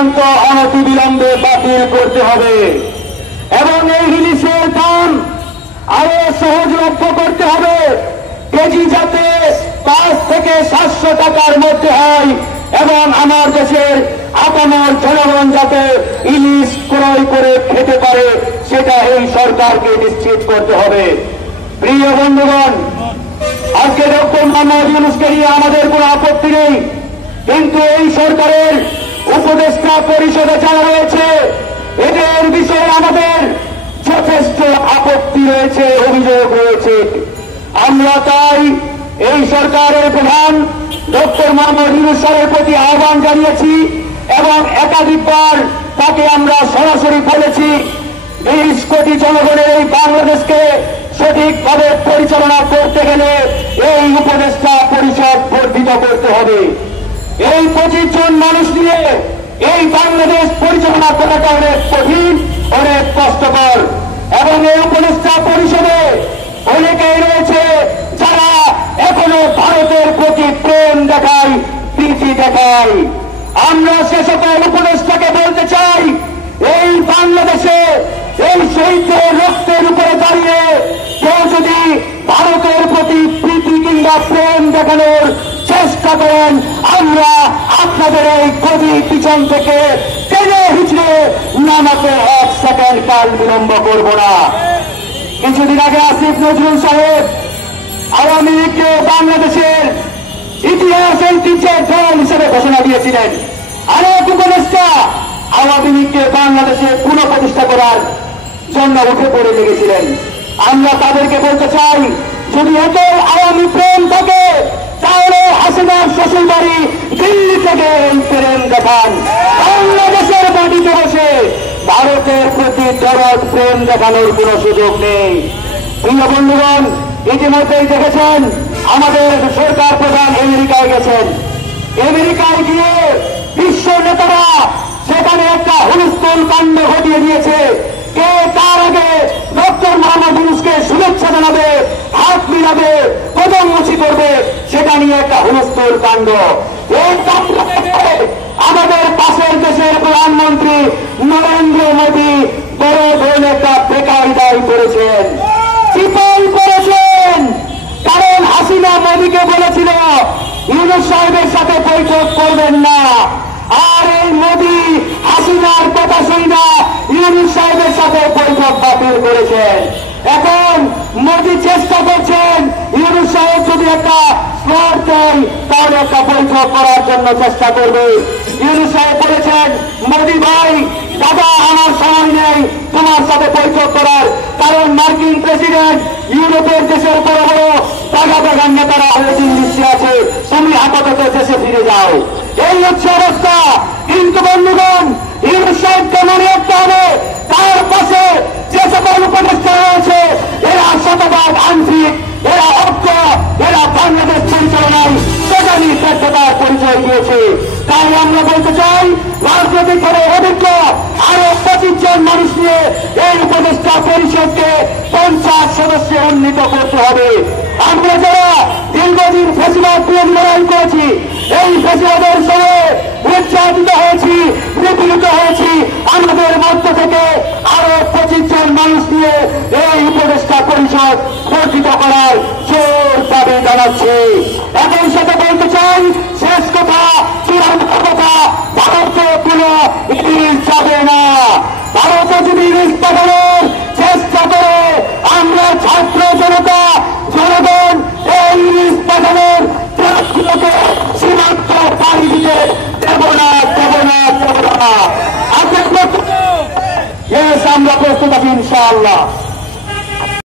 চূড়ান্ত অনতিবিলম্বে বাতিল করতে হবে এবং এই ইলিশের দাম আরো সহজলভ্য করতে হবে। কেজি যাতে 5 থেকে 700 টাকার মধ্যে হয় এবং আমার দেশের আপামর জনগণ যাতে ইলিশ ক্রয় করে খেতে পারে সেটা এই সরকারকে নিশ্চিত করতে হবে। প্রিয় বন্ধুগণ, আজকে ডক্টর মোহাম্মদ ইউনূসকে নিয়ে আমাদের কোনো আপত্তি নেই, কিন্তু এই সরকারের উপদেষ্টা পরিষদে যারা রয়েছে এদের বিষয়ে আমাদের যথেষ্ট আপত্তি রয়েছে, অভিযোগ রয়েছে। আমরা তাই এই সরকারের প্রধান ডক্টর মোহাম্মদ ইউনূস স্যারের প্রতি আহ্বান জানিয়েছি এবং একাধিকবার তাকে আমরা সরাসরি বলেছি 20 কোটি জনগণের এই বাংলাদেশকে সঠিকভাবে পরিচালনা করতে গেলে এই উপদেষ্টা পরিষদ বর্ধিত করতে হবে। এই 25 জন মানুষ নিয়ে এই বাংলাদেশ পরিচালনা করাটা অনেক কঠিন, অনেক কষ্টকর এবং এই উপদেষ্টা পরিষদে অনেকেই রয়েছে যারা এখনো ভারতের প্রতি প্রেম দেখায়, প্রীতি দেখায়। আমরা সে সকল উপদেষ্টাকে বলতে চাই, এই বাংলাদেশে এই শহীদদের রক্তের উপরে দাঁড়িয়ে কেউ যদি ভারতের প্রতি প্রীতি কিংবা প্রেম দেখানোর চেষ্টা করেন, আমরা আপনাদের এই গভীর পিছন থেকে টেনে হিচড়ে নামাতে 1 সেকেন্ড কাল বিলম্ব করব না। কিছুদিন আগে আসিফ নজরুল সাহেব আওয়ামী লীগকে বাংলাদেশের ইতিহাস ঐতিহ্যের দল হিসেবে ঘোষণা দিয়েছিলেন। অনেক উপদেষ্টা আওয়ামী লীগকে বাংলাদেশে পুনঃপ্রতিষ্ঠা করার জন্য উঠে পড়ে লেগেছিলেন। আমরা তাদেরকে বলতে চাই, যদি এত আওয়ামী প্রেম থাকে তাহলে হাসিনার শ্বশুর বাড়ি দিল্লি থেকে এই প্রেম দেখান। বাংলাদেশের মাটিতে বসে ভারতের প্রতি দরদ প্রেম দেখানোর কোন সুযোগ নেই। প্রিয় বন্ধুগণ, ইতিমধ্যেই দেখেছেন আমাদের সরকার প্রধান আমেরিকায় গেছেন। আমেরিকায় গিয়ে বিশ্ব নেতারা সেখানে একটা হুলস্থুল কাণ্ড ঘটিয়ে দিয়েছে। কে তার আগে ডক্টর মোহাম্মদ ইউনূসকে শুভেচ্ছা জানাবে, হাত মিলাবে, কদমমুচি করবে, সেটা নিয়ে একটা হুলস্থুল কাণ্ড। এই কাণ্ড আমাদের পাশের দেশের প্রধানমন্ত্রী নরেন্দ্র মোদী বড় ধরনের একটা বেকায়দায় করেছেন, চিপাই করেছেন। কারণ হাসিনা মোদীকে বলেছিল ইউনূস সাহেবের সাথে বৈঠক করবেন না, আর এই মোদী হাসিনার কথা শুনি না ইউনূস সাহেবের সাথে বৈঠক বাতিল করেছেন। এখন মোদী চেষ্টা করছেন ইউনূস সাহেব যদি একটা স্লট দেন তাহলে একটা বৈঠক করার জন্য চেষ্টা করবে। ইউনূস সাহেব বলেছেন, মোদী ভাই দাদা আমার সময় নেই তোমার সাথে বৈঠক করার, কারণ মার্কিন প্রেসিডেন্ট ইউরোপের দেশের বড় বড় টাকা টাকার নেতারা ওয়েটিং লিস্টে আছে, তুমি আপাতত দেশে ফিরে যাও। এই হচ্ছে অবস্থা। কিন্তু বন্ধুগণ, ইউনূস সাহেবকে মনে রাখতে হবে তার পাশে যে সকল উপদেষ্টা রয়েছে এরা শতভাগ আনফিট, এরা অজ্ঞ, এরা বাংলাদেশ পরিচালনায় সেখানে ব্যর্থতার পরিচয় দিয়েছে। তাই আমরা বলতে চাই, রাজনৈতিকভাবে অভিজ্ঞ আরো 25 জন মানুষ নিয়ে এই উপদেষ্টা পরিষদকে 50 সদস্যে উন্নীত করতে হবে। আমরা যারা দীর্ঘদিন ফেসিবাদ বিরোধী লড়াই করেছি, এই ফেসিবাদের সময়ে নির্যাতিত হয়েছি, নিপীড়িত হয়েছি, আমাদের মধ্য থেকে আরো 25 জন মানুষ নিয়ে এই উপদেষ্টা পরিষদ গঠিত করার জোর দাবি জানাচ্ছি। একই সাথে বলতে চাই, শেষ কথা, চূড়ান্ত কথা, ভারতে কোন ইলিশ যাবে না। ভারতে যদি ইলিশ পাঠানোর চেষ্টা করে আমরা ছাত্র জনতা জনগণ এই ইলিশ পাঠানোর ট্রাকগুলোকে সীমান্ত পাড়ি দিতে দেব না, দেব না, দেব না। আমরা প্রস্তুত আছি ইনশাআল্লাহ।